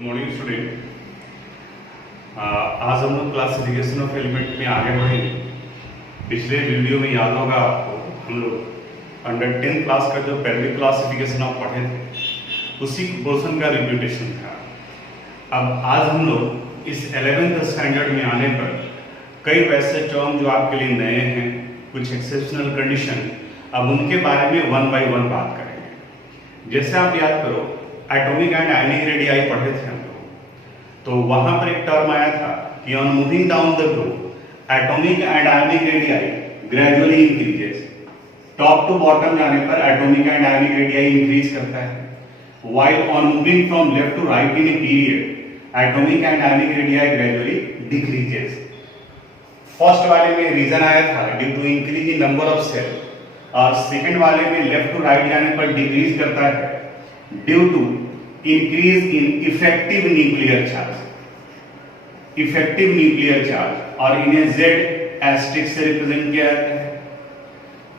Good morning student. आज हम लोग क्लासिफिकेशन ऑफ एलिमेंट में आगे बढ़ेंगे। पिछले वीडियो में याद होगा आपको, हम लोग अंडर 10 क्लास का जो पहले क्लासिफिकेशन आप पढ़े थे उसी पोर्शन का रिपीटेशन था। अब आज हम लोग इस 11th स्टैंडर्ड में आने पर कई वैसे टर्म जो आपके लिए नए हैं, कुछ एक्सेप्शनल कंडीशन, अब उनके बारे में वन बाय वन बात करेंगे। जैसे आप याद करो, एटॉमिक एंड आयनिक रेडियाई पढ़े थे हम लोग, तो वहां पर एक टर्म आया था कि on moving down the group atomic and ionic radii gradually increases. Top to bottom जाने पर atomic and ionic radii increase करता है, while on moving from left to right in a period atomic and ionic radii gradually decreases. First वाले में reason आया था due to increase in number of shell, और second वाले में left to right जाने पर डिक्रीज करता है due to increase in effective nuclear charge. Effective nuclear charge और इन्हें जेड एस्ट्रिक से रिप्रेजेंट किया जाता है।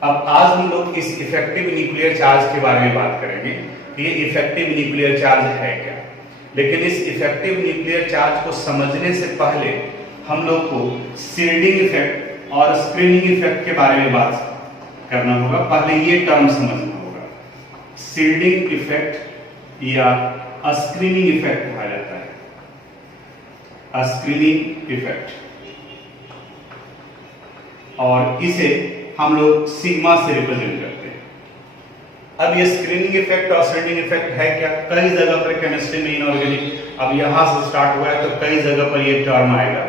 अब आज हम लोग इस इफेक्टिव न्यूक्लियर चार्ज के बारे में बात करेंगे कि ये इफेक्टिव न्यूक्लियर चार्ज है क्या। लेकिन इस इफेक्टिव न्यूक्लियर चार्ज को समझने से पहले हम लोग को शील्डिंग इफेक्ट और स्क्रीनिंग इफेक्ट के बारे में बात करना होगा। पहले ये टर्म समझना होगा। शील्डिंग इफेक्ट या स्क्रीनिंग इफेक्ट कहा जाता है, स्क्रीनिंग इफेक्ट, और इसे हम लोग सिग्मा से रिप्रेजेंट करते हैं। अब ये स्क्रीनिंग इफेक्ट और शील्डिंग इफेक्ट है क्या? कई जगह पर केमिस्ट्री में इनऑर्गेनिक, अब यहां से स्टार्ट हुआ है तो कई जगह पर ये टर्म आएगा,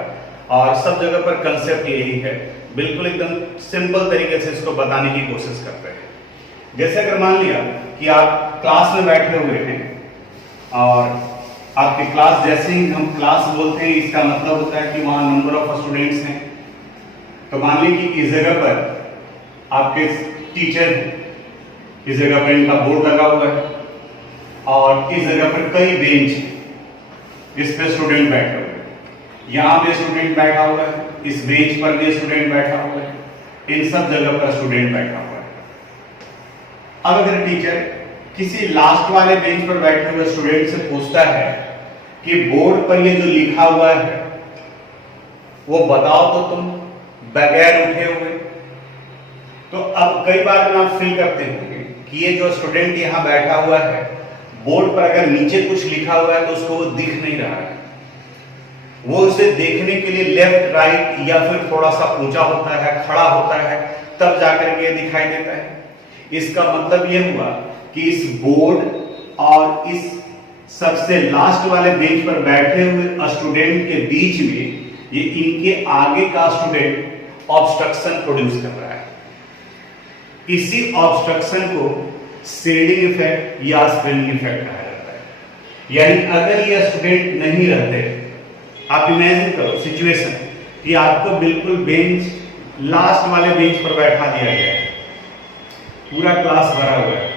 और सब जगह पर कंसेप्ट यही है। बिल्कुल एकदम सिंपल तरीके से इसको बताने की कोशिश करते हैं। जैसे अगर मान लिया कि आप क्लास में बैठे हुए हैं और आपकी क्लास, जैसे ही हम क्लास बोलते हैं इसका मतलब होता है कि वहां नंबर ऑफ स्टूडेंट्स हैं। तो मान लीजिए कि इस जगह पर आपके टीचर हैं, इस जगह पर इनका बोर्ड लगा हुआ है और इस जगह पर कई बेंच हैं, इस पे स्टूडेंट बैठे हुए हैं, यहाँ पे स्टूडेंट बैठा हुआ है, इस बेंच पर भी स्टूडेंट बैठा हुआ है, इन सब जगह पर स्टूडेंट बैठा हुआ है। अब अगर टीचर किसी लास्ट वाले बेंच पर बैठे हुए स्टूडेंट से पूछता है कि बोर्ड पर ये जो लिखा हुआ है वो बताओ तो तुम, बगैर उठे हुए, तो अब कई बार में आप फील करते होंगे कि ये जो स्टूडेंट यहाँ बैठा हुआ है, बोर्ड पर अगर नीचे कुछ लिखा हुआ है तो उसको वो दिख नहीं रहा है। वो उसे देखने के लिए लेफ्ट राइट या फिर थोड़ा सा ऊंचा होता है, खड़ा होता है, तब जाकर के दिखाई देता है। इसका मतलब यह हुआ कि इस बोर्ड और इस सबसे लास्ट वाले बेंच पर बैठे हुए स्टूडेंट के बीच में ये इनके आगे का स्टूडेंट ऑब्स्ट्रक्शन प्रोड्यूस कर रहा है। इसी ऑब्स्ट्रक्शन को शील्डिंग इफेक्ट या स्क्रीनिंग इफेक्ट कहा जाता है। यानी अगर ये स्टूडेंट नहीं रहते, आप इमेजिन करो सिचुएशन कि आपको बिल्कुल बेंच, लास्ट वाले बेंच पर बैठा दिया गया है, पूरा क्लास भरा हुआ है।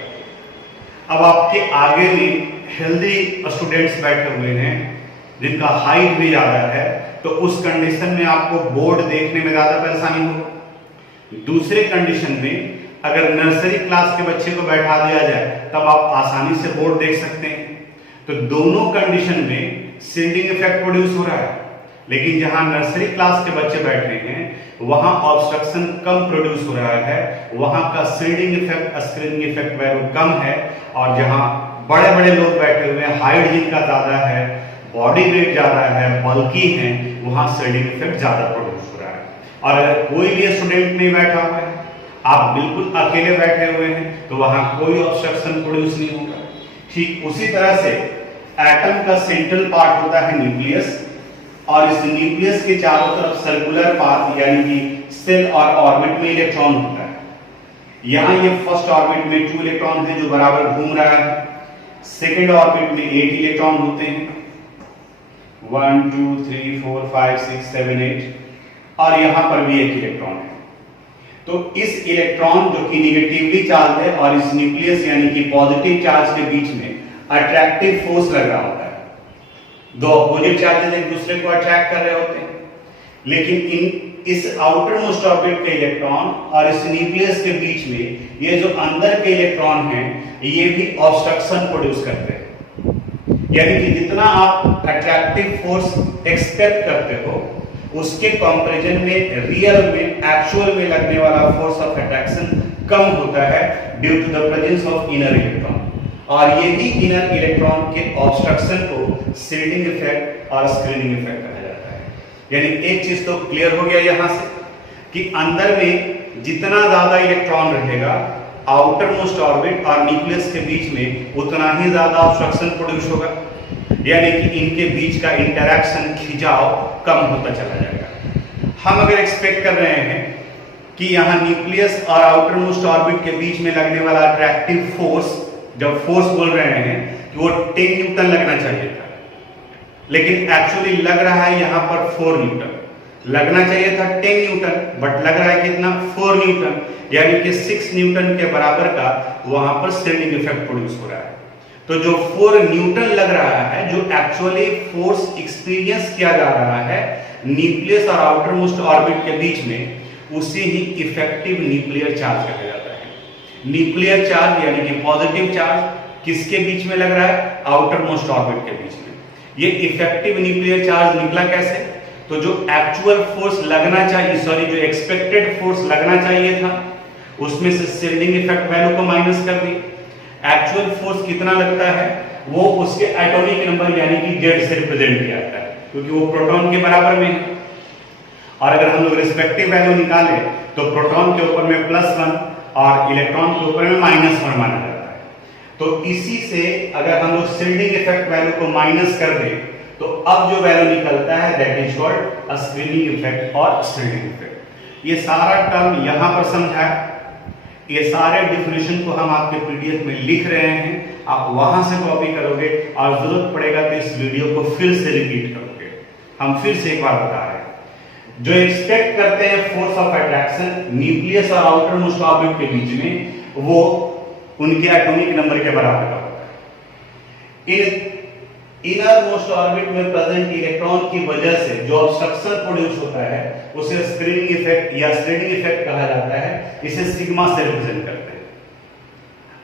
अब आपके आगे में हेल्दी स्टूडेंट्स बैठे हुए हैं जिनका हाइट भी ज्यादा है, तो उस कंडीशन में आपको बोर्ड देखने में ज्यादा परेशानी होगी। दूसरे कंडीशन में अगर नर्सरी क्लास के बच्चे को बैठा दिया जाए तब आप आसानी से बोर्ड देख सकते हैं। तो दोनों कंडीशन में शील्डिंग इफेक्ट प्रोड्यूस हो रहा है, लेकिन जहां नर्सरी क्लास के बच्चे बैठे हैं वहां ऑब्स्ट्रक्शन कम प्रोड्यूस हो रहा है, वहां का shielding effect, screening effect value कम है। और जहां बड़े बड़े लोग बैठे हुए हैं, हाइट जिनका ज्यादा है, बॉडी वेट ज्यादा है, बल्कि है, वहां शील्डिंग इफेक्ट ज्यादा प्रोड्यूस हो रहा है। और अगर कोई भी स्टूडेंट नहीं बैठा हुआ है, आप बिल्कुल अकेले बैठे हुए हैं, तो वहां कोई ऑब्स्ट्रक्शन प्रोड्यूस नहीं होगा। ठीक उसी तरह से एटम का सेंट्रल पार्ट होता है न्यूक्लियस, और इस न्यूक्लियस के चारों तरफ सर्कुलर पाथ यानी कि सेल और ऑर्बिट में इलेक्ट्रॉन होता है। यहां ये फर्स्ट ऑर्बिट में 2 इलेक्ट्रॉन है जो बराबर घूम रहा है, सेकंड ऑर्बिट में 8 इलेक्ट्रॉन होते हैं, 1 2 3 4 5 6 7 8, और यहां पर भी 1 इलेक्ट्रॉन है। तो इस इलेक्ट्रॉन जो कि निगेटिवली चार्ज है और इस न्यूक्लियस यानी कि पॉजिटिव चार्ज के बीच में अट्रैक्टिव फोर्स लग रहा होता है। दो अपोजिट चार्जेस एक दूसरे को अट्रैक्ट कर रहे होते हैं, लेकिन इस आउटर मोस्ट ऑर्बिट के इलेक्ट्रॉन और इस न्यूक्लियस के बीच में ये जो अंदर के इलेक्ट्रॉन हैं ये भी ऑब्स्ट्रक्शन प्रोड्यूस करते हैं। यानी कि जितना आप अट्रैक्टिव फोर्स एक्सपेक्ट करते हो उसके कंपैरिजन में रियल में एक्चुअल में लगने वाला फोर्स ऑफ अट्रैक्शन कम होता है due to the presence of inner electron. और यही इनर इलेक्ट्रॉन के ऑब्स्ट्रक्शन को शील्डिंग इफेक्ट और स्क्रीनिंग इफेक्ट कहा जाता है। यानी एक चीज तो क्लियर हो गया यहां से कि अंदर में जितना ज्यादा इलेक्ट्रॉन रहेगा आउटर मोस्ट ऑर्बिट और न्यूक्लियस के बीच में उतना ही ज्यादा ऑब्स्ट्रक्शन प्रोड्यूस होगा, यानी कि इनके बीच का इंटरैक्शन खिंचाव कम होता चला जाएगा। हम अगर एक्सपेक्ट कर रहे हैं कि यहाँ न्यूक्लियस और आउटर मोस्ट ऑर्बिट के बीच में लगने वाला अट्रैक्टिव फोर्स, जब फोर्स बोल रहे हैं कि वो 10 न्यूटन लगना चाहिए था, लेकिन एक्चुअली लग रहा है यहाँ पर 4 न्यूटन। लगना चाहिए था 10 न्यूटन बट लग रहा है कितना 4 न्यूटन, यानी कि 6 न्यूटन के बराबर का वहां पर शील्डिंग इफेक्ट प्रोड्यूस हो रहा है। तो जो 4 न्यूटन लग रहा है, जो एक्चुअली फोर्स एक्सपीरियंस किया जा रहा है न्यूक्लियस और आउटर मोस्ट ऑर्बिट के बीच में, उसे ही इफेक्टिव न्यूक्लियर चार्ज कहा जाता है। न्यूक्लियर चार्ज यानी कि पॉजिटिव चार्ज किसके बीच में लग रहा है? आउटर मोस्ट ऑर्बिट के बीच में। ये इफेक्टिव न्यूक्लियर चार्ज निकला कैसे? तो जो एक्चुअल फोर्स लगना चाहिए, सॉरी जो एक्सपेक्टेड फोर्स लगना चाहिए था उसमें से शील्डिंग इफेक्ट वैल्यू को माइनस कर दी। एक्चुअल फोर्स कितना लगता है वो उसके एटॉमिक नंबर यानी कि जेड से रिप्रेजेंट किया जाता है, क्योंकि वो प्रोटॉन के बराबर में है। और अगर हम लोग रिस्पेक्टिव वैल्यू निकालें तो प्रोटॉन के ऊपर में +1 और इलेक्ट्रॉन के ऊपर में -1 माना जाता है। तो इसी से अगर हम लोग शील्डिंग इफेक्ट वैल्यू को माइनस कर दें तो अब जो वैल्यू निकलता है that is called a screening effect और शील्डिंग इफेक्ट। ये सारा टर्म यहां पर समझा है, ये सारे डिफिनेशन को हम आपके पीडीएफ में लिख रहे हैं, आप वहां से कॉपी करोगे और जरूरत पड़ेगा तो इस वीडियो को फिर से रिपीट करोगे। हम फिर से एक बार बता रहे हैं, जो एक्सपेक्ट करते हैं फोर्स ऑफ अट्रैक्शन न्यूक्लियस और आउटर मोस्ट ऑर्बिट के बीच में, वो उनके एटॉमिक नंबर के बराबर का होता है। इनर मोस्ट ऑर्बिट में प्रेजेंट इलेक्ट्रॉन की वजह से जो ऑब्स्ट्रक्शन प्रोड्यूस होता है उसे स्क्रीनिंग इफेक्ट या शील्डिंग इफेक्ट कहा जाता है। इसे सिग्मा से रिप्रेजेंट करते हैं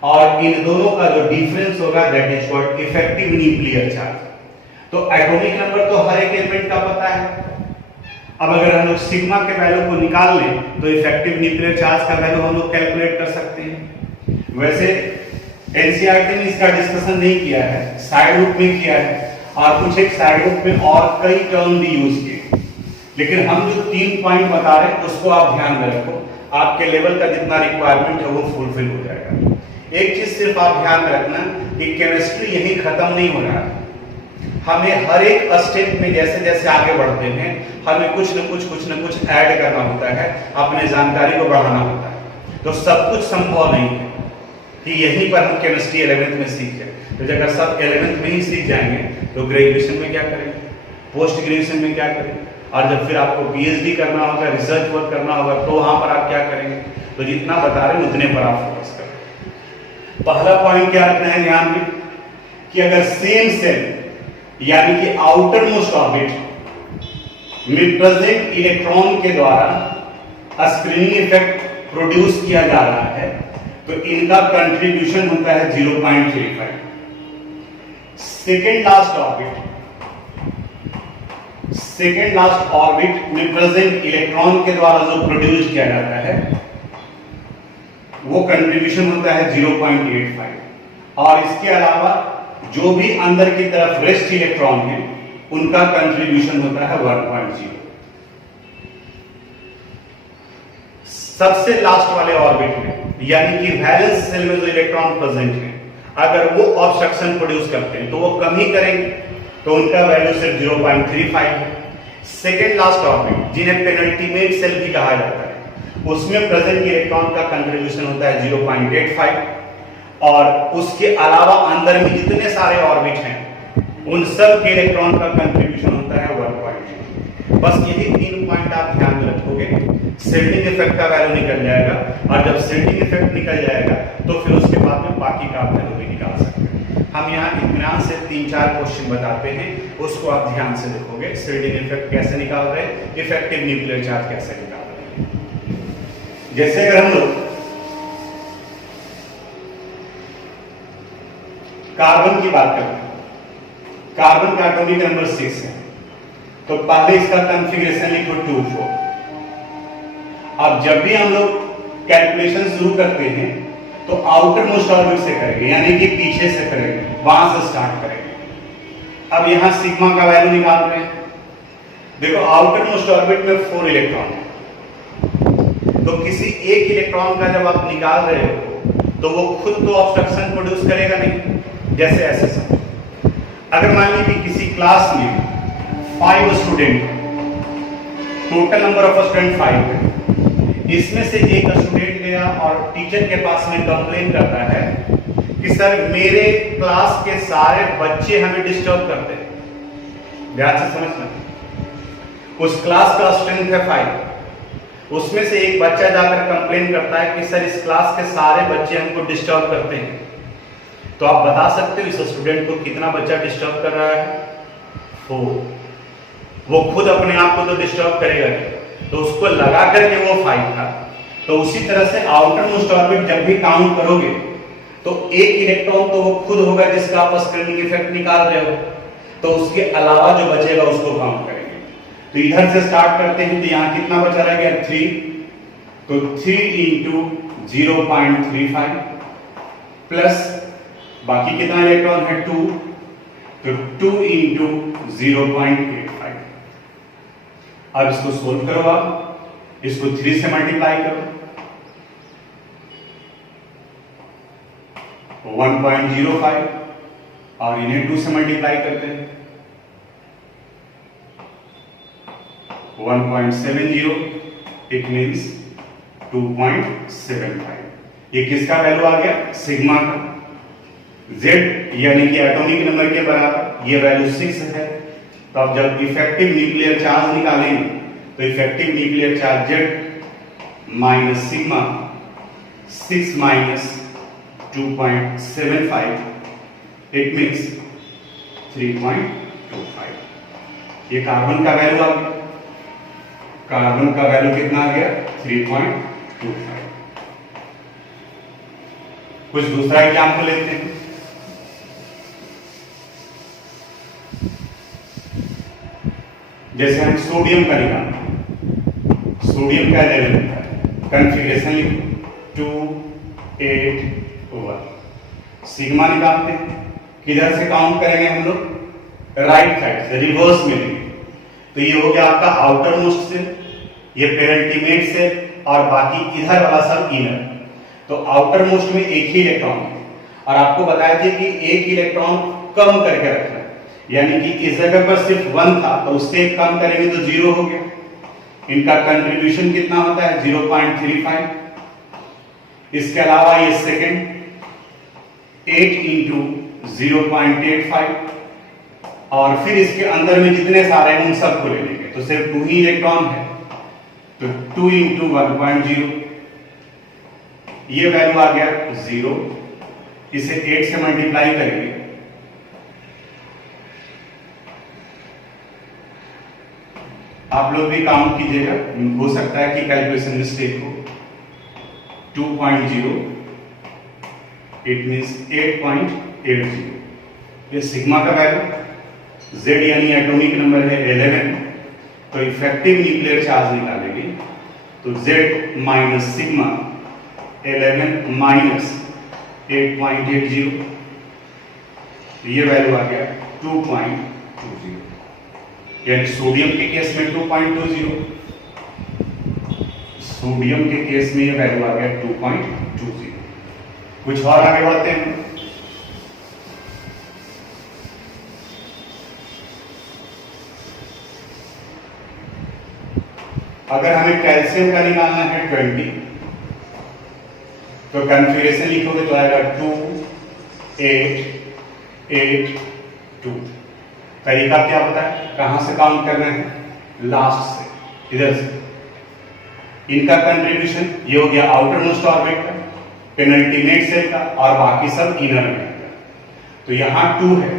और इन दोनों का जो डिफरेंस होगा that is called effective nuclear charge. तो एटॉमिक नंबर तो हर एक एलिमेंट का पता है। अब अगर हम लोग सिग्मा के वैल्यू को निकाल लें तो इफेक्टिव न्यूक्लियर चार्ज का वैल्यू हम लोग कैलकुलेट कर सकते हैं। वैसे एनसीईआरटी ने इसका डिस्कशन नहीं किया है, साइड रूप में किया है और कुछ एक साइड रूप में और कई टर्म भी यूज किए, लेकिन हम जो 3 पॉइंट बता रहे हैं उसको आप ध्यान में रखो, आपके लेवल का जितना रिक्वायरमेंट है वो फुलफिल हो जाएगा। एक चीज सिर्फ आप ध्यान रखना कि केमिस्ट्री यही खत्म नहीं हो रहा है, हमें हर एक स्टेप में जैसे जैसे आगे बढ़ते हैं हमें कुछ न कुछ ऐड करना होता है, अपने जानकारी को बढ़ाना होता है। तो सब कुछ संभव नहीं है कि यहीं पर हम केमिस्ट्री 11th में सीख जाए। तो अगर सब 11th में ही सीख जाएंगे तो ग्रेजुएशन में क्या करेंगे, पोस्ट ग्रेजुएशन में क्या करेंगे, और जब फिर आपको पीएचडी करना होगा, रिसर्च वर्क करना होगा तो वहां पर आप क्या करेंगे? तो जितना बता रहे हैं उतने पर आप फोकस करें। पहला पॉइंट क्या रखना है ध्यान में कि अगर सेम सेल यानी कि आउटर मोस्ट ऑर्बिट में प्रेजेंट इलेक्ट्रॉन के द्वारा स्क्रीनिंग इफेक्ट प्रोड्यूस किया जा रहा है तो इनका कंट्रीब्यूशन होता है 0.35। सेकेंड लास्ट ऑर्बिट में प्रेजेंट इलेक्ट्रॉन के द्वारा जो प्रोड्यूस किया जाता है वो कंट्रीब्यूशन होता है 0.85 और इसके अलावा जो भी अंदर की तरफ रेस्ट इलेक्ट्रॉन है उनका कंट्रीब्यूशन होता है 1.0। सबसे लास्ट वाले ऑर्बिट में यानी कि वैलेंस सेल में जो इलेक्ट्रॉन प्रेजेंट है अगर वो ऑब्स्ट्रक्शन प्रोड्यूस करते हैं तो वो कम ही करेंगे, तो उनका वैल्यू सिर्फ 0.35 है। सेकेंड लास्ट ऑर्बिट जिन्हें पेनल्टीमेट सेल भी कहा जाता है उसमें प्रेजेंट इलेक्ट्रॉन का कंट्रीब्यूशन होता है 0.85 और उसके अलावा अंदर में जितने सारे ऑर्बिट हैं उन सब के इलेक्ट्रॉन का कंट्रीब्यूशन होता है 1.0। बस यही 3 पॉइंट आप ध्यान में रखोगे, शील्डिंग इफेक्ट का वैल्यू निकल जाएगा और जब शील्डिंग इफेक्ट निकल जाएगा तो फिर उसके बाद में बाकी का वैल्यू भी निकाल सकते हैं। हम यहाँ इत्मीनान से 3-4 क्वेश्चन बताते हैं, उसको आप ध्यान से देखोगे। शील्डिंग इफेक्ट कैसे निकाल रहे हैं, इफेक्टिव न्यूक्लियर चार्ज कैसे निकाल रहे हैं। जैसे अगर हम लोग कार्बन की बात करते हैं कार्बन का एटॉमिक नंबर 6 है, तो पहले इसका कॉन्फ़िगरेशन लिखो 2 4। अब जब भी हम लोग कैलकुलेशन शुरू करते हैं तो आउटर मोस्ट ऑर्बिट से करेंगे, यानी कि पीछे से करेंगे, वहां से स्टार्ट करेंगे। अब यहां सिग्मा का वैल्यू निकाल रहे हैं। देखो आउटर मोस्ट ऑर्बिट में 4 इलेक्ट्रॉन है, तो किसी एक इलेक्ट्रॉन का जब आप निकाल रहे हो तो वो खुद तो ऑब्स्ट्रक्शन प्रोड्यूस करेगा नहीं, जैसे ऐसे सब। अगर मान लीजिए कि किसी क्लास में 5 student, total number of student 5 है, इसमें से एक स्टूडेंट गया और टीचर के पास में कंप्लेन करता है कि सर मेरे क्लास के सारे बच्चे हमें डिस्टर्ब करते हैं। ध्यान से समझना, उस क्लास का स्ट्रेंथ है 5, उसमें से एक बच्चा जाकर कंप्लेन करता है कि सर इस क्लास के सारे बच्चे हमको डिस्टर्ब करते हैं। तो आप बता सकते हो इस स्टूडेंट को कितना बच्चा डिस्टर्ब कर रहा है? 4। वो खुद अपने आप को तो डिस्टर्ब करेगा नहीं, तो उसको लगा करके वो 5 था। तो उसी तरह से आउटर मोस्ट ऑर्बिट जब भी काउंट करोगे तो एक इलेक्ट्रॉन तो वो खुद होगा जिसका आप स्क्रीनिंग इफेक्ट निकाल रहे हो, तो उसके अलावा जो बचेगा उसको काउंट करेंगे। तो इधर से स्टार्ट करते हैं, तो यहाँ कितना बचा रह गया? 3। तो 3 इंटू 0.35 प्लस बाकी कितना इलेक्ट्रॉन है? 2, तो 2 इंटू 0.85। अब इसको सोल्व करो, आप इसको 3 से मल्टीप्लाई करो, 1.05, और इन्हें 2 से मल्टीप्लाई करते हैं 1.70, इट मीन्स 2.75। ये किसका वैल्यू आ गया? सिग्मा का। Z यानी कि एटॉमिक नंबर के बराबर ये वैल्यू 6 है। तो अब जब इफेक्टिव न्यूक्लियर चार्ज निकालेंगे तो effective nuclear charge Z minus sigma 6 minus 2.75, it means 3.25। ये कार्बन का वैल्यू आ गया। कार्बन का वैल्यू कितना आ गया? 3.25। कुछ दूसरा एग्जाम्पल लेते हैं। जैसे हम सोडियम का निकालते हैं, सोडियम का लेवल है, कॉन्फ़िगरेशन लिखो 2 8 1। सिग्मा निकालते हैं, किधर से काउंट करेंगे हम लोग? राइट साइड से, रिवर्स में लेंगे। तो ये हो गया आपका आउटर मोस्ट से, ये पेरेंटीमेट से, और बाकी इधर वाला सब इनर। तो आउटर मोस्ट में एक ही इलेक्ट्रॉन है, और आपको बताया था कि एक इलेक्ट्रॉन कम करके रखना है, यानी कि इस जगह पर सिर्फ 1 था तो उससे कम करेंगे तो 0 हो गया। इनका कंट्रीब्यूशन कितना होता है? 0.35। इसके अलावा ये सेकंड 8 इंटू 0.85, और फिर इसके अंदर में जितने सारे हैं उन सबको ले लेंगे, तो सिर्फ 2 ही इलेक्ट्रॉन है, तो 2 इंटू 1.0, ये वैल्यू आ गया 0। इसे 8 से मल्टीप्लाई करेंगे, आप लोग भी काउंट कीजिएगा, हो सकता है कि कैलकुलेशन मिस्टेक हो। 2.0, इट मींस 8.80। ये सिग्मा का वैल्यू। Z यानी एटॉमिक नंबर है 11, तो इफेक्टिव न्यूक्लियर चार्ज निकालेंगे, तो Z माइनस सिग्मा 11 माइनस 8.80, ये वैल्यू आ गया 2.20। यानी सोडियम के केस में 2.20, सोडियम के केस में ये वैल्यू आ गया 2.20। कुछ और आगे बढ़ते हैं। अगर हमें कैल्शियम का निकालना है 20, तो कॉन्फ़िगरेशन लिखोगे तो आएगा 2 8 8 2। तरीका क्या होता है? कहां से काउंट कर रहे हैं? लास्ट से, इधर से। इनका कंट्रीब्यूशन ये हो गया आउटर मोस्ट ऑर्बिट का, पेनल्टीमेट सेल का, और बाकी सब इनर में का। तो यहां 2 है।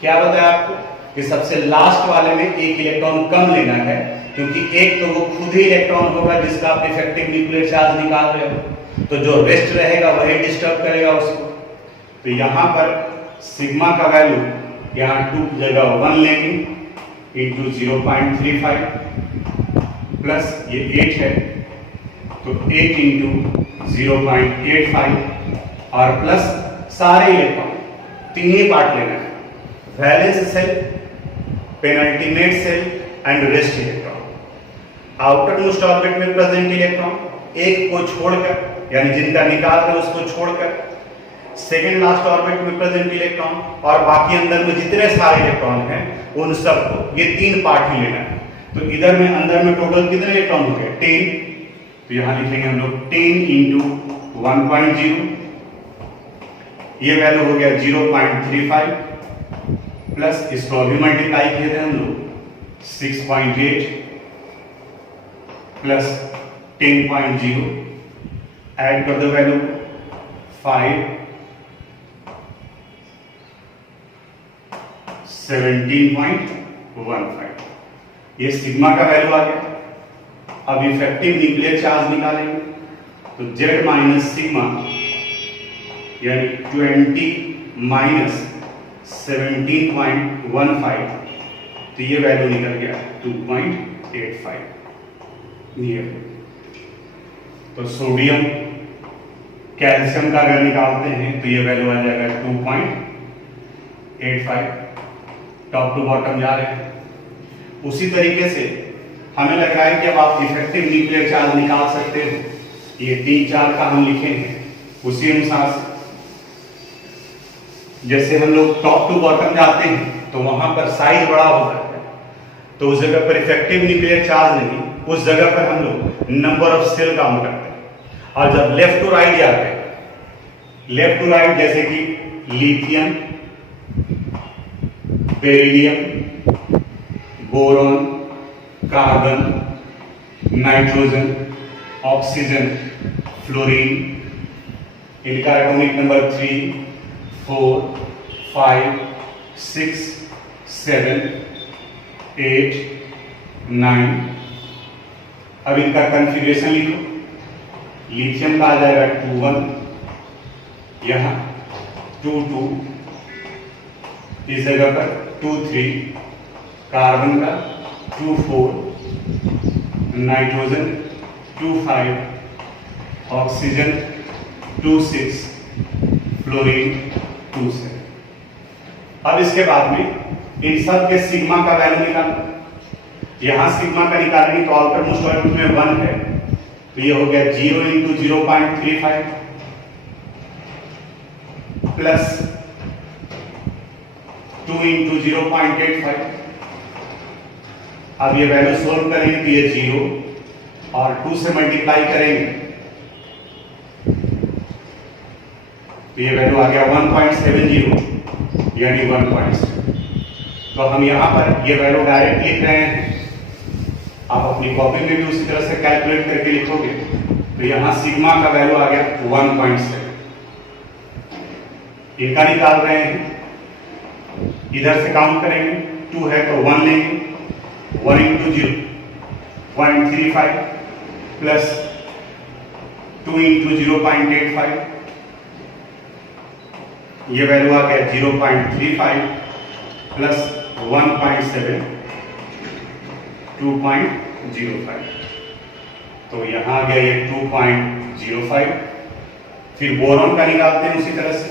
क्या बताया आपको कि सबसे लास्ट वाले में एक इलेक्ट्रॉन कम लेना है, क्योंकि एक तो वो खुद ही इलेक्ट्रॉन होगा जिसका आप इफेक्टिव न्यूक्लियर चार्ज निकाल रहे हो, तो जो रेस्ट रहेगा वही डिस्टर्ब करेगा उसको। तो यहां पर सिग्मा का वैल्यू यहाँ 2 की जगह 1 लेंगे इंटू 0.35 प्लस ये 8 है तो 8 इंटू 0.85 और प्लस सारे इलेक्ट्रॉन 3 ही पार्ट लेना है, valence shell, penultimate shell and rest electron. Outer most orbit में प्रेजेंट इलेक्ट्रॉन एक को छोड़कर यानी जिनका निकाल रहे उसको छोड़कर, सेकेंड लास्ट ऑर्बिट में प्रेजेंट इलेक्ट्रॉन और बाकी अंदर में जितने सारे इलेक्ट्रॉन हैं उन सबको, ये 3 पार्ट ही लेना है। तो इधर में अंदर में टोटल कितने इलेक्ट्रॉन हो गए 10, तो यहां लिखेंगे हम लोग 10 इंटू 1.0, ये वैल्यू हो गया 0.35 प्लस इसको अभी मल्टीप्लाई किए थे हम लोग 6.8 प्लस 10.0, ऐड कर दो वैल्यू 5 17.15, ये सिग्मा का वैल्यू आ गया। अब इफेक्टिव न्यूक्लियर चार्ज निकालेंगे तो Z माइनस सिग्मा यानी 20 माइनस 17.15, तो ये वैल्यू निकल गया 2.85 नियर। तो सोडियम कैल्शियम का अगर निकालते हैं तो ये वैल्यू आ जाएगा 2.85, टॉप टू बॉटम जा रहे हैं। उसी तरीके से हमें लग रहा है कि अब आप इफेक्टिव न्यूक्लियर चार्ज निकाल सकते हो, ये 3-4 का हम लिखे हैं उसी अनुसार से। जैसे हम लोग टॉप टू बॉटम जाते हैं तो वहां पर साइज बड़ा होता है, तो उस जगह पर इफेक्टिव न्यूक्लियर चार्ज नहीं, उस जगह पर हम लोग नंबर ऑफ सेल काउंट करते हैं। और जब लेफ्ट टू राइट जाते हैं, लेफ्ट टू राइट जैसे कि lithium, beryllium, boron, carbon, nitrogen, oxygen, fluorine, इनका एटॉमिक नंबर 3, 4, 5, 6, 7, 8, 9। अब इनका कॉन्फ़िगरेशन लिखो, लिथियम का आ जाएगा 2-1, यहां 2-2, इस जगह पर 2-3, कार्बन का 2-4, नाइट्रोजन 2-5, ऑक्सीजन 2-6, फ्लोरीन 2-7। अब इसके बाद में इन सब के सिग्मा का वैल्यू निकालना। यहां सिग्मा का निकालेंगे तो आउटर मोस्ट ऑर्बिट में 1 है, तो ये हो गया 0 इंटू 0.35 प्लस 2 इंटू 0.85। अब ये वैल्यू सोल्व करेंगे तो ये 0 और 2 से मल्टीप्लाई करेंगे तो ये वैल्यू आ गया 1.70 यानी 1.7। तो हम यहां पर ये वैल्यू डायरेक्ट लिख रहे हैं, आप अपनी कॉपी में भी उसी तरह से कैलकुलेट करके लिखोगे तो यहां सिग्मा का वैल्यू आ गया 1.7। इनका निकाल रहे हैं, इधर से काउंट करेंगे, 2 है तो 1 लेंगे, 1 इंटू 0.35 प्लस 2 इंटू 0.85, ये वैल्यू आ गया 0.35 प्लस 1.7 2.05, तो यहां आ गया ये 2.05। फिर बोरॉन का निकालते हैं उसी तरह से।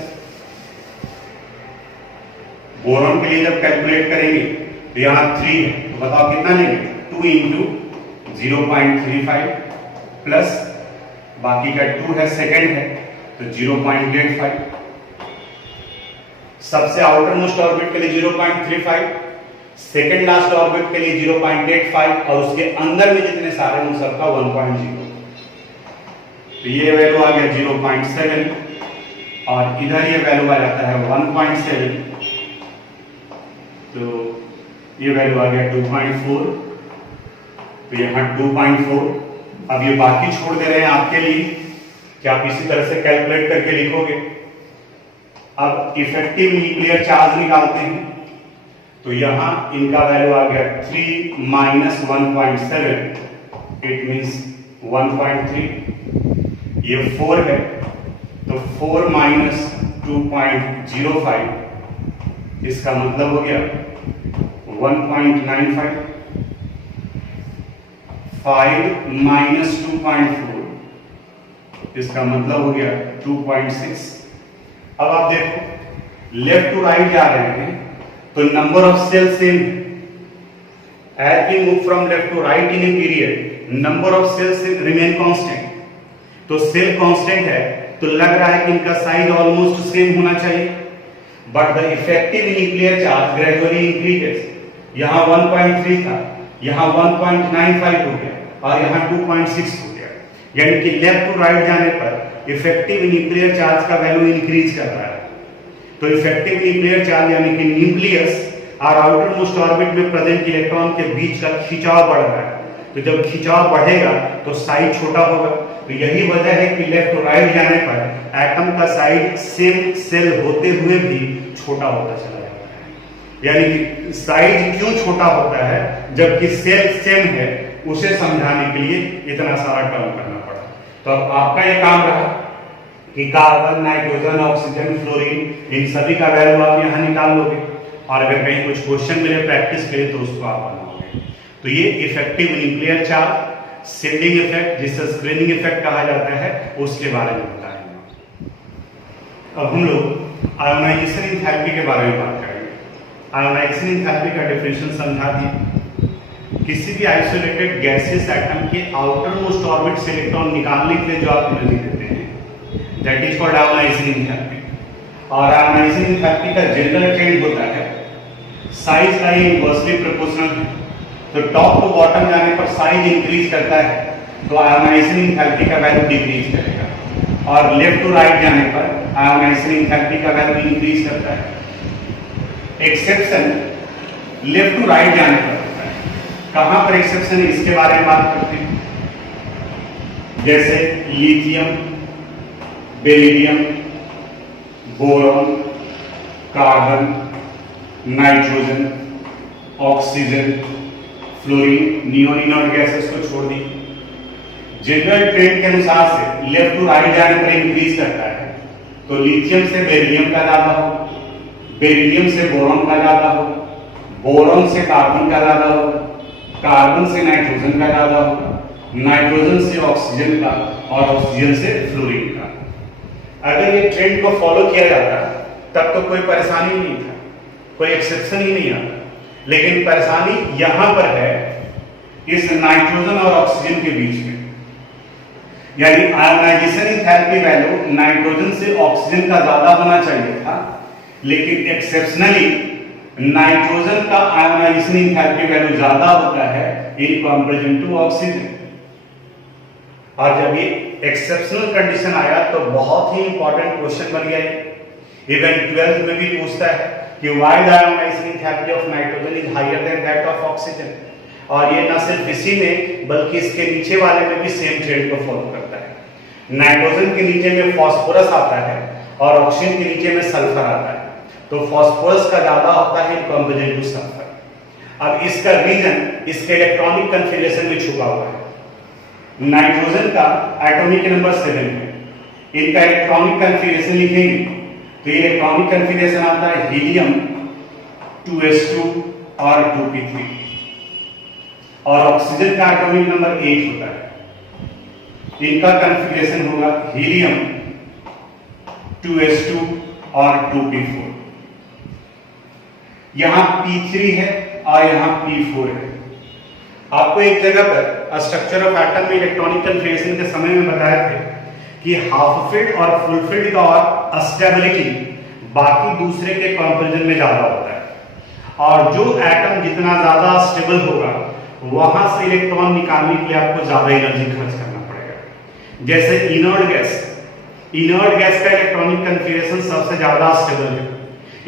बोरॉन के लिए जब कैलकुलेट करेंगे तो यहां 3 है, तो बताओ कितना लेंगे, 2 इंटू 0.35 प्लस बाकी का 2 है, सेकेंड है तो 0.85। सबसे आउटर मोस्ट ऑर्बिट के लिए 0.35, सेकेंड लास्ट ऑर्बिट के लिए 0.85 और उसके अंदर में जितने सारे उन सबका 1.0, तो ये वैल्यू आ गया 0.7 और इधर ये वैल्यू आ जाता है 1.7, तो ये वैल्यू आ गया 2.4, तो यहाँ 2.4। अब ये बाकी छोड़ दे रहे हैं आपके लिए कि आप इसी तरह से कैलकुलेट करके लिखोगे। अब इफेक्टिव न्यूक्लियर चार्ज निकालते हैं तो यहां इनका वैल्यू आ गया 3 माइनस 1.7, इट मीन्स 1.3। ये 4 है तो 4 माइनस 2.05 इसका मतलब हो गया 1.95, 5 माइनस 2.4, इसका मतलब हो गया 2.6। अब आप देखो लेफ्ट टू राइट जा रहे हैं तो number of cell same. As we move from left to right in a period, number of cells remain constant. तो सेल कांस्टेंट है तो लग रहा है कि इनका साइज ऑलमोस्ट सेम होना चाहिए, but the effective nuclear charge gradually increases. यहां 1.3 था, यहां 1.95 हो गया और यहां 2.6 हो गया। यानी कि लेफ्ट टू राइट जाने पर इफेक्टिव न्यूक्लियर चार्ज का वैल्यू इंक्रीज कर रहा है। तो इफेक्टिव न्यूक्लियर चार्ज यानी कि न्यूक्लियस और आउटर मोस्ट ऑर्बिट में प्रेजेंट इलेक्ट्रॉन के बीच का खिंचाव बढ़ रहा है। तो जब खिंचाव बढ़ेगा तो साइज छोटा होगा। तो यही वजह है कि लेफ्ट टू राइट जाने पर एटम का साइज सेम सेल होते हुए भी छोटा होता चला जाता है। यानी कि साइज क्यों छोटा होता है जबकि सेल सेम है, उसे समझाने के लिए इतना सारा टर्म करना पड़ा। तो अब आपका ये काम रहा कि कार्बन, नाइट्रोजन, ऑक्सीजन, फ्लोरीन, इन सभी का वैल्यू आप यहां निकाल लोगे और अगर कहीं कुछ क्वेश्चन मिले प्रैक्टिस के लिए तो उसको आप बनाओगे। तो ये effective nuclear charge, shielding effect जिसे स्क्रीनिंग इफेक्ट कहा जाता है, उसके बारे में बताएंगे। अब हम लोग आयोनाइजेशन एंथैल्पी के बारे में बात करेंगे। आयोनाइजेशन एंथैल्पी का डेफिनेशन समझा दिए। किसी भी आइसोलेटेड गैसियस एटम के आउटर मोस्ट ऑर्बिट से इलेक्ट्रॉन निकालने के लिए जो आप एनर्जी देते हैं, that is called ionisation enthalpy. और आयोनाइजेशन एंथैल्पी का जनरल ट्रेंड होता है साइज का ये इनवर्सली प्रोपोर्शनल है। तो टॉप टू बॉटम जाने पर साइज इंक्रीज करता है तो आयोनाइजेशन एंथैल्पी का वैल्यू डिक्रीज करेगा, और लेफ्ट टू राइट जाने पर आयोनाइजेशन एंथैल्पी का वैल्यू इंक्रीज करता है। एक्सेप्शन लेफ्ट टू राइट जाने पर होता है। कहां पर एक्सेप्शन है इसके बारे में बात करते हैं। जैसे lithium, beryllium, boron, carbon, nitrogen, oxygen, fluorine, neon, inert gases को छोड़ दी। जनरल ट्रेंड के अनुसार से लेफ्ट टू राइट जाने पर इंक्रीज करता है। तो लिथियम से बेरिलियम का ज्यादा हो, बेरिलियम से बोरॉन का ज्यादा हो, बोरॉन से कार्बन का ज्यादा हो, कार्बन से नाइट्रोजन का ज्यादा हो, नाइट्रोजन से ऑक्सीजन का, और ऑक्सीजन से फ्लोरीन का। अगर ये ट्रेंड को फॉलो किया जाता तब तो कोई परेशानी नहीं था, कोई एक्सेप्शन ही नहीं आता। लेकिन परेशानी यहां पर है इस नाइट्रोजन और ऑक्सीजन के बीच में। यानी आयोनाइजेशन एंथैल्पी वैल्यू नाइट्रोजन से ऑक्सीजन का ज्यादा होना चाहिए था, लेकिन एक्सेप्शनली नाइट्रोजन का आयोनाइजेशन एंथैल्पी वैल्यू ज्यादा होता है इन कंपैरिजन टू ऑक्सीजन। और जब ये एक्सेप्शनल कंडीशन आया तो बहुत ही इंपॉर्टेंट क्वेश्चन बन गया। इवन 12th में भी पूछता है कि why the ionization enthalpy of nitrogen is higher than that of oxygen. और ये न सिर्फ इसी में बल्कि इसके नीचे वाले में भी सेम ट्रेंड को फॉलो करता है। नाइट्रोजन के नीचे में फास्फोरस आता है और ऑक्सीजन के नीचे में सल्फर आता है। तो फास्फोरस का ज्यादा होता है कंपैरिजन टू सल्फर। अब इसका रीजन इसके इलेक्ट्रॉनिक कन्फिगरेशन में छुपा हुआ है। नाइट्रोजन का एटॉमिक नंबर 7 है। इनका इलेक्ट्रॉनिक कन्फिगरेशन लिखेंगे तो इलेक्ट्रॉनिक कन्फिगरेशन आता है हीलियम 2s2 और 2p3, और ऑक्सीजन का एटॉमिक नंबर 8 होता है। इनका कन्फिगरेशन होगा हीलियम 2s2 और 2p4। यहां p3 है और यहां p4 है। आपको एक जगह पर स्ट्रक्चर ऑफ एटम में इलेक्ट्रॉनिक कन्फिगरेशन के समय में बताया थे कि हाफ फिल्ड और फुल फिल्ड का स्टेबिलिटी बाकी दूसरे के कंपैरिजन में ज्यादा होता है, और जो एटम जितना ज्यादा स्टेबल होगा वहां से इलेक्ट्रॉन निकालने के लिए आपको ज्यादा एनर्जी खर्च करना पड़ेगा। जैसे इनर्ट गैस का इलेक्ट्रॉनिक कन्फिगरेशन सबसे ज्यादा स्टेबल है,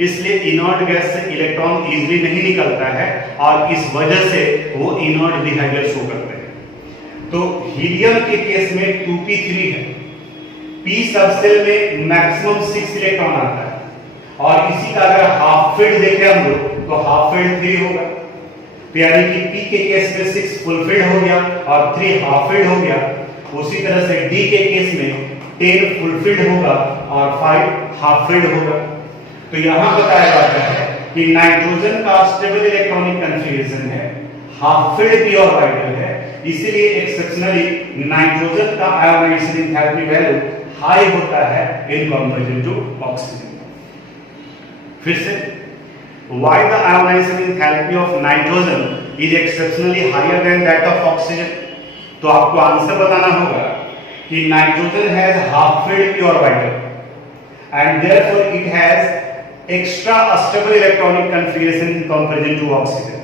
इसलिए इनर्ट गैस से इलेक्ट्रॉन इजीली नहीं निकलता है और इस वजह से वो इनर्ट बिहेवियर शो करते हैं। तो हीलियम के केस में 2p3 है। p सबसेल में मैक्सिमम 6 इलेक्ट्रॉन आता है, और इसी का अगर हाफ फील्ड देखें हम लोग तो हाफ फील्ड 3 होगा। तो यानी कि p के केस में 6 फुल फील्ड हो गया और 3 हाफ फील्ड हो गया। उसी तरह से d के केस में 10 फुल फील्ड होगा और 5 हाफ फील्ड होगा। तो यहां बताया जाता है कि नाइट्रोजन का स्टेबल इलेक्ट्रॉनिक कॉन्फ़िगरेशन है, हाफ फिल्ड पी ऑर्बिटल है, इसीलिए एक्सेप्शनली नाइट्रोजन का आयोनाइजेशन एंथैल्पी वैल्यू हाई होता है इन कंपैरिजन टू ऑक्सीजन। फिर से why the ionization enthalpy of nitrogen is exceptionally higher than that of oxygen? तो आपको आंसर बताना होगा कि nitrogen has half filled p orbital and therefore it has extra stable electronic configuration in comparison to oxygen,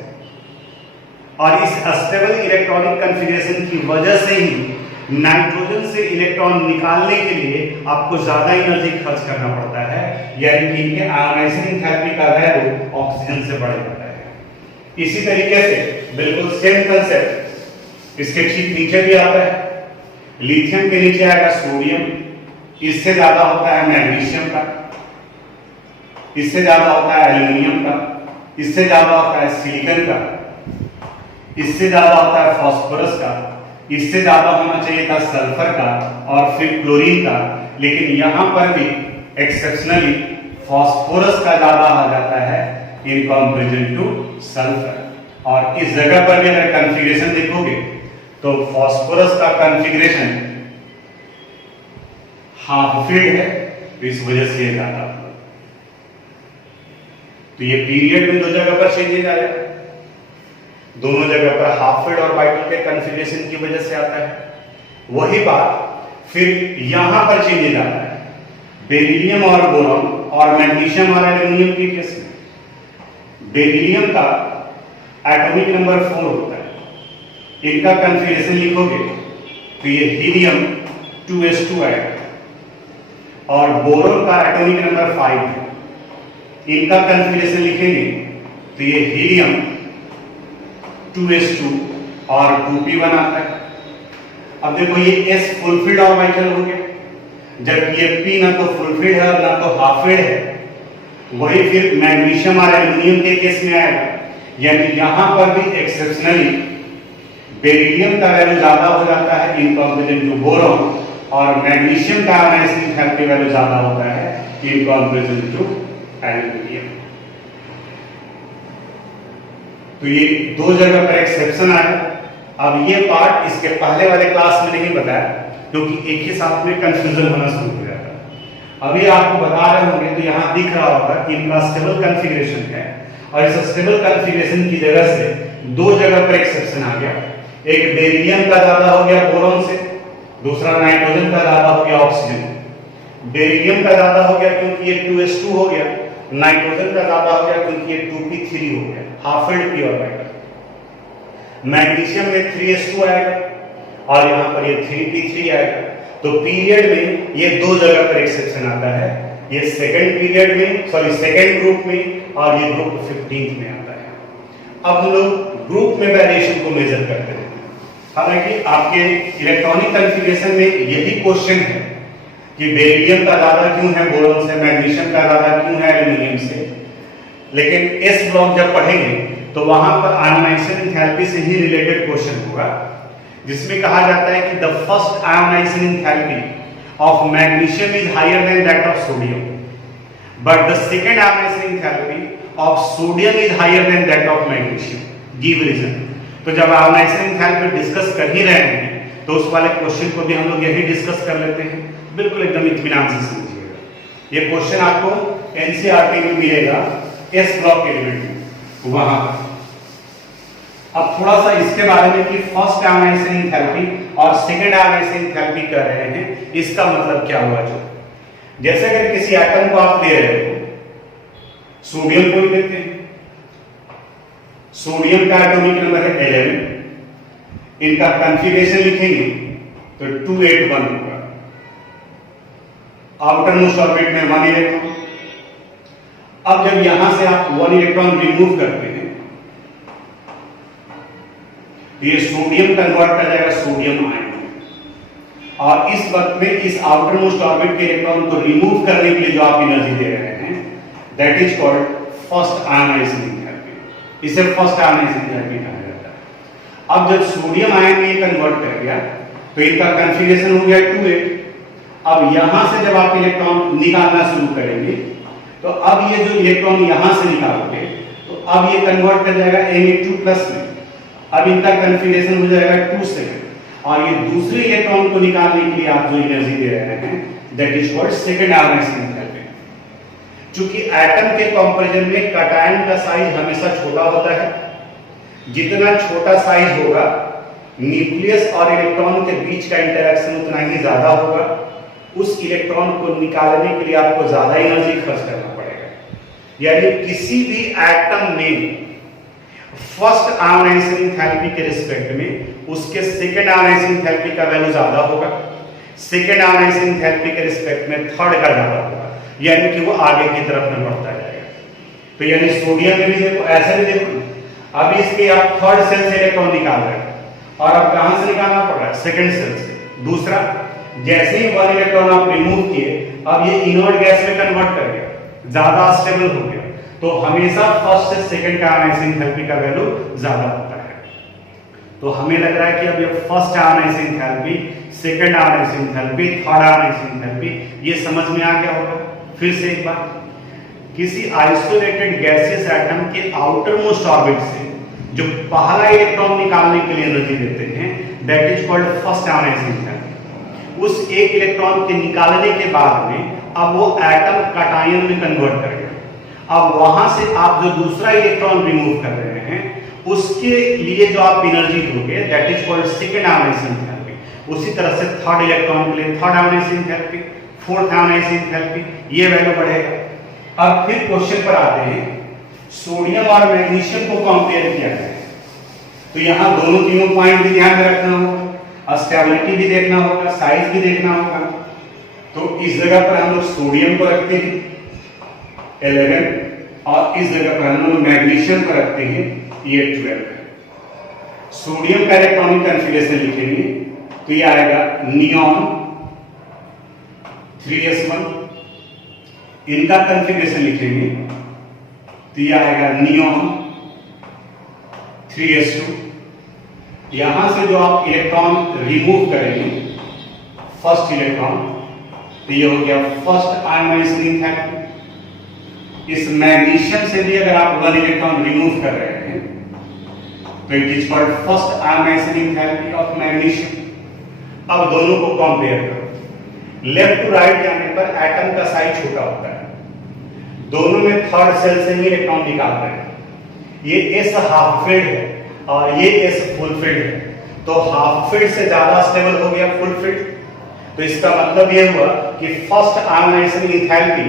और इस stable electronic configuration की वजह से ही नाइट्रोजन से इलेक्ट्रॉन निकालने के लिए आपको ज्यादा एनर्जी खर्च करना पड़ता है, यानी कि इनके आयोनाइजेशन एंथैल्पी का वैल्यू ऑक्सीजन से बढ़ जाता है। इसी तरीके से बिल्कुल सेम कंसेप्ट इसके ठीक नीचे भी आता है। लिथियम के नीचे आएगा सोडियम, इससे ज्यादा होता है मैग्नीशियम का, इससे ज्यादा होता है एल्युमिनियम का, इससे ज्यादा होता है सिलिकॉन का, इससे ज्यादा होता है फास्फोरस का, इससे ज्यादा होना चाहिए था सल्फर का और फिर क्लोरीन का, लेकिन यहां पर भी एक्सेप्शनली फास्फोरस का ज्यादा आ जाता है इन कंपैरिजन टू सल्फर। और इस जगह पर भी अगर कॉन्फ़िगरेशन देखोगे तो फास्फोरस का कॉन्फ़िगरेशन हाफ फिल्ड है, तो इस वजह से ये ज्यादा। तो ये पीरियड में दो जगह पर चेंजेस आया, दोनों जगह पर हाफ फिल्ड ऑर्बिटल के कॉन्फ़िगरेशन की वजह से आता है। वही बात फिर यहां पर चेंजेस आता है बेरिलियम और बोरॉन और मैग्नीशियम और एल्युमिनियम के केस में। बेरिलियम का एटॉमिक नंबर 4 होता है, इनका कॉन्फ़िगरेशन लिखोगे तो ये हीलियम 2s2 आएगा, और बोरॉन का एटॉमिक नंबर 5 है, इनका कॉन्फ़िगरेशन लिखेंगे तो ये हीलियम 2s2 और 2p1 आता है। अब देखो ये s फुलफिल्ड ऑर्बिटल हो गया, जबकि ये p ना तो फुलफिल्ड है और ना तो हाफ फिल्ड है। वही फिर मैग्नीशियम और एल्युमिनियम के केस में आएगा, यानी यहां पर भी एक्सेप्शनली बेरिलियम का वैल्यू ज्यादा हो जाता है इन कंपैरिजन टू बोरॉन, और मैग्नीशियम का आयोनाइजेशन एंथैल्पी वैल्यू ज्यादा होता है इन कंपैरिजन टू एल्युमिनियम। तो ये दो जगह पर एक्सेप्शन आया। अब ये पार्ट इसके पहले वाले क्लास में नहीं बताया, क्योंकि एक ही साथ में कंफ्यूजन होना शुरू हो जाता है। अभी आपको बता रहे होंगे तो यहाँ दिख रहा होगा कि इनका स्टेबल कॉन्फ़िगरेशन है, और इस स्टेबल कॉन्फ़िगरेशन की जगह से दो जगह पर एक्सेप्शन आ गया। एक बेरिलियम का ज्यादा हो गया बोरॉन से, दूसरा नाइट्रोजन का ज्यादा हो गया ऑक्सीजन। बेरिलियम का ज्यादा हो गया क्योंकि ये 2s2 हो गया, नाइट्रोजन का ज्यादा हो गया क्योंकि ये 2p3 हो गया, half filled p orbital. Magnesium में 3s2 आएगा और यहां पर ये 3p3 आएगा। तो पीरियड में ये दो जगह पर एक्सेप्शन आता है, ये सेकंड पीरियड में, सेकंड ग्रुप में, और ये ग्रुप 15th में आता है। अब हम लोग ग्रुप में वेरिएशन को मेजर करते हैं। हालांकि आपके इलेक्ट्रॉनिक कॉन्फ़िगरेशन में यही क्वेश्चन है कि बेरिलियम का ज्यादा क्यों है बोरॉन से, मैग्नीशियम का ज्यादा क्यों है एल्युमिनियम से, लेकिन एस ब्लॉक जब पढ़ेंगे तो वहां पर आयोनाइजेशन एंथैल्पी से ही रिलेटेड क्वेश्चन होगा, जिसमें कहा जाता है कि the first ionization enthalpy of magnesium is higher than that of sodium, but the second ionization enthalpy of sodium is higher than that of magnesium. Give reason. तो जब ionisation enthalpy discuss कर ही रहे हैं तो उस वाले क्वेश्चन को भी हम लोग यही डिस्कस कर लेते हैं। बिल्कुल एकदम इत्मीनान से समझिएगा। ये क्वेश्चन आपको एनसीईआरटी में मिलेगा एस ब्लॉक एलिमेंट में, वहां पर। अब थोड़ा सा इसके बारे में कि फर्स्ट आयोनाइजेशन एंथैल्पी और सेकंड आयोनाइजेशन एंथैल्पी कर रहे हैं, इसका मतलब क्या हुआ। जो जैसे अगर किसी एटम को आप ले रहे हो, सोडियम को लेते हैं, सोडियम का एटॉमिक नंबर है 11, इनका कॉन्फ़िगरेशन लिखेंगे तो 281 होगा, आउटर मोस्ट ऑर्बिट में 1 इलेक्ट्रॉन। अब जब यहां से आप 1 इलेक्ट्रॉन रिमूव करते हैं तो ये सोडियम कन्वर्ट कर जाएगा सोडियम आयन, और इस वक्त में इस आउटर मोस्ट ऑर्बिट के इलेक्ट्रॉन को रिमूव करने के लिए जो आप एनर्जी दे रहे हैं, that is called first ionization enthalpy. इसे फर्स्ट आयोनाइजेशन एंथैल्पी कहा जाता है। अब जब सोडियम आयन में कन्वर्ट कर गया तो इनका कॉन्फ़िगरेशन हो गया 2s। अब यहां से जब आप इलेक्ट्रॉन निकालना शुरू करेंगे तो अब ये जो इलेक्ट्रॉन यहां से निकालोगे तो अब ये कन्वर्ट कर जाएगा Na2 प्लस में। अब इनका कन्फिगरेशन हो जाएगा 2 सेकंड, और ये दूसरे इलेक्ट्रॉन को निकालने के लिए आप जो एनर्जी दे रहे हैं that is called second ionizing enthalpy. चूंकि एटम के कंपैरिजन में कैटायन का साइज हमेशा छोटा होता है, जितना छोटा साइज होगा न्यूक्लियस और इलेक्ट्रॉन के बीच का इंटरेक्शन उतना ही ज्यादा होगा। उस इलेक्ट्रॉन को निकालने के लिए आपको ज्यादा एनर्जी खर्च करना पड़ेगा। यानी किसी भी एटम में फर्स्ट आयोनाइजिंग एंथैल्पी के रिस्पेक्ट में उसके सेकंड आयोनाइजिंग एंथैल्पी का वैल्यू ज्यादा होगा, सेकंड आयोनाइजिंग एंथैल्पी के रिस्पेक्ट में थर्ड का ज्यादा होगा, यानी कि वो आगे की तरफ में बढ़ता जाएगा। तो यानी सोडियम में भी देखो, ऐसे भी देखो, अभी इसके आप थर्ड सेल से इलेक्ट्रॉन निकाल रहे हैं और अब कहां से निकालना पड़ रहा है? सेकंड सेल से। दूसरा, जैसे ही वन इलेक्ट्रॉन आप रिमूव किए अब ये इनर्ट गैस में कन्वर्ट कर गया, ज्यादा स्टेबल हो गया, तो हमेशा फर्स्ट से सेकंड का आयोनाइजिंग एंथैल्पी का वैल्यू ज्यादा होता है। तो हमें लग रहा है कि अब ये first ionizing enthalpy, second ionizing enthalpy, third ionizing enthalpy ये समझ में आ गया होगा। फिर से एक बार, किसी आइसोलेटेड गैसियस एटम के आउटर मोस्ट ऑर्बिट से जो पहला इलेक्ट्रॉन निकालने के लिए एनर्जी देते हैं that is called first ionizing enthalpy. उस एक इलेक्ट्रॉन के निकालने के बाद में अब वो एटम कैटायन में कन्वर्ट कर गया। अब वहां से आप जो दूसरा इलेक्ट्रॉन रिमूव कर रहे हैं उसके लिए जो आप एनर्जी दोगे that is called second ionizing enthalpy. उसी तरह से थर्ड इलेक्ट्रॉन के लिए third ionizing enthalpy, fourth ionizing enthalpy, ये वैल्यू बढ़ेगा। अब फिर क्वेश्चन पर आते हैं, सोडियम और मैग्नीशियम को कंपेयर किया जाए तो यहां दोनों तीनों पॉइंट भी ध्यान में रखना होगा, स्टेबिलिटी भी देखना होगा, साइज भी देखना होगा। तो इस जगह पर हम लोग सोडियम को रखते हैं 11 और इस जगह पर हम लोग मैग्नीशियम को रखते हैं ये 12 है। सोडियम का इलेक्ट्रॉनिक कॉन्फ़िगरेशन लिखेंगे तो ये आएगा नियॉन 3s1, इनका कॉन्फ़िगरेशन लिखेंगे तो ये आएगा नियॉन 3s2। यहां से जो आप इलेक्ट्रॉन रिमूव करेंगे फर्स्ट इलेक्ट्रॉन तो ये हो गया फर्स्ट आयोनाइजिंग एंथैल्पी। इस मैग्नीशियम से भी अगर आप वन इलेक्ट्रॉन रिमूव कर रहे हैं तो it is called first ionizing enthalpy of magnesium. अब दोनों को कंपेयर करो, लेफ्ट टू राइट जाने पर एटम का साइज छोटा होता है, दोनों में थर्ड सेल से ही इलेक्ट्रॉन निकाल रहे हैं। ये एस हाफ फिल्ड है और ये एस फुल फिल्ड है, तो हाफ फिल्ड से ज्यादा स्टेबल हो गया फुल फिल्ड। तो इसका मतलब ये हुआ कि फर्स्ट आयोनाइजिंग एंथैल्पी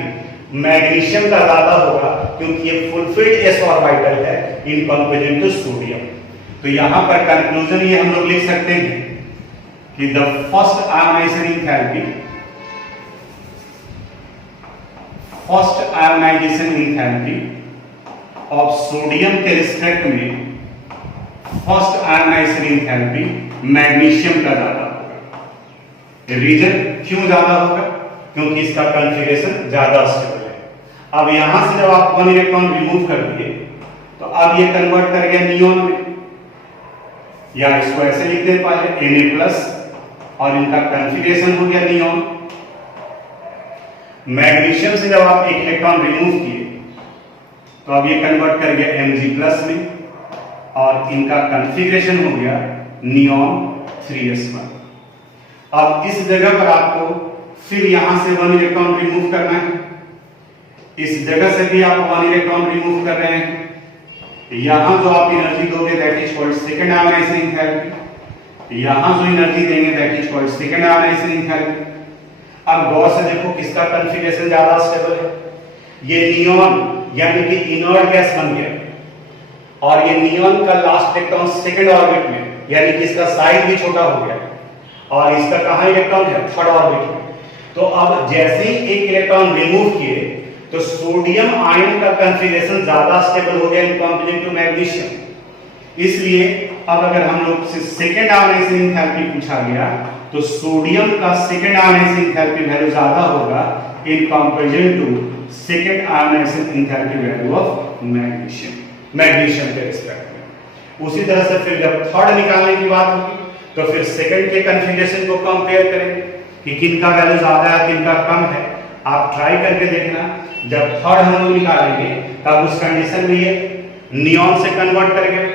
मैग्नीशियम का ज्यादा होगा क्योंकि ये फुल फिल्ड एस ऑर्बिटल है इन कंपैरिजन टू सोडियम। तो यहां पर कंक्लूजन ये हम लोग लिख सकते हैं कि the first ionizing enthalpy, first ionization enthalpy of sodium के रिस्पेक्ट में फर्स्ट आयोनाइजेशन एंथैल्पी मैग्नीशियम का ज्यादा होगा। रीजन क्यों ज्यादा होगा? क्योंकि इसका कॉन्फ़िगरेशन ज्यादा स्टेबल है। अब यहां से जब आप वन इलेक्ट्रॉन रिमूव कर दिए तो अब ये कन्वर्ट कर गया नियॉन में, या इसको ऐसे लिख दे पहले Na+ और इनका कॉन्फ़िगरेशन हो गया नियॉन। मैग्नीशियम से जब आप एक इलेक्ट्रॉन रिमूव किए तो अब ये कन्वर्ट कर गया Mg+ में और इनका कॉन्फ़िगरेशन हो गया नियॉन 3s1। अब इस जगह पर आपको फिर यहां से वन इलेक्ट्रॉन रिमूव करना है, इस जगह से भी आप वन इलेक्ट्रॉन रिमूव कर रहे हैं। यहां जो आप एनर्जी दोगे that is called second ionizing enthalpy, यहां जो एनर्जी देंगे that is called second ionizing enthalpy. अब गौर से देखो किसका कॉन्फ़िगरेशन ज्यादा स्टेबल है, ये नियॉन यानी कि इनर्ट गैस बन गया और ये नियॉन का लास्ट इलेक्ट्रॉन सेकंड ऑर्बिट में, यानी कि इसका साइज भी छोटा हो गया और इसका कहां इलेक्ट्रॉन है? थर्ड ऑर्बिट में। तो अब जैसे ही एक इलेक्ट्रॉन रिमूव किए तो सोडियम आयन का कॉन्फ़िगरेशन ज्यादा स्टेबल हो गया इन कंपैरिजन टू मैग्नीशियम। इसलिए अब अगर हम लोग से सेकंड आयोनाइजिंग एंथैल्पी पूछा गया तो सोडियम का सेकंड आयोनाइजिंग एंथैल्पी वैल्यू ज्यादा होगा in comparison to second ionizing enthalpy value of magnesium के रिस्पेक्ट में। उसी तरह से फिर जब थर्ड निकालने की बात होगी तो फिर सेकंड के कॉन्फ़िगरेशन को कंपेयर करेंगे कि किनका वैल्यू ज्यादा है किनका कम है। आप ट्राई करके देखना, जब थर्ड हम लोग निकालेंगे तब उस कंडीशन में ये नियॉन से कन्वर्ट करके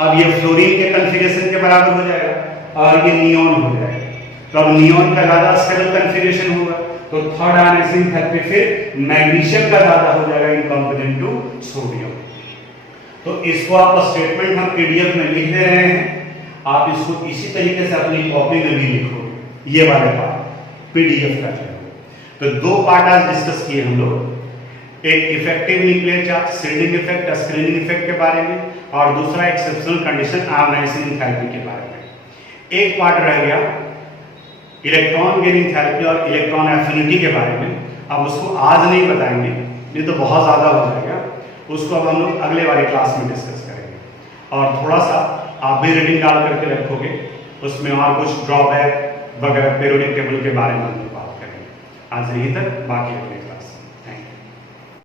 अब ये फ्लोरीन के कॉन्फ़िगरेशन के बराबर हो जाएगा और ये नियॉन हो जाएगा। तो अब नियॉन का ज्यादा स्टेबल कॉन्फ़िगरेशन होगा, तो थर्ड आयनाइजिंग इफेक्ट पे फिर मैग्नीशियम का ज्यादा हो जाएगा इन कंपेरिजन टू सोडियम। तो इसको आप स्टेटमेंट हम पीडीएफ में लिख दे रहे हैं, आप इसको इसी तरीके से अपनी कॉपी में भी लिखो, ये वाले पार्ट पीडीएफ का जो। तो दो पार्ट आज डिस्कस किए हम लोग, एक effective nuclear charge shielding effect screening effect के बारे में, और दूसरा एक्सेप्शनल कंडीशन आयोनाइजिंग थेरेपी के बारे में। एक पार्ट रह गया इलेक्ट्रॉन गेनिंग थेरेपी और इलेक्ट्रॉन एफिनिटी के बारे में। अब उसको आज नहीं बताएंगे, नहीं तो बहुत ज़्यादा हो जाएगा, उसको अब हम लोग अगले वाली क्लास में डिस्कस करेंगे। और थोड़ा सा आप भी रीडिंग डाल करके रखोगे, उसमें और कुछ ड्रॉबैक वगैरह पीरियोडिक टेबल के बारे में हम लोग बात करेंगे। आज यहीं तक, बाकी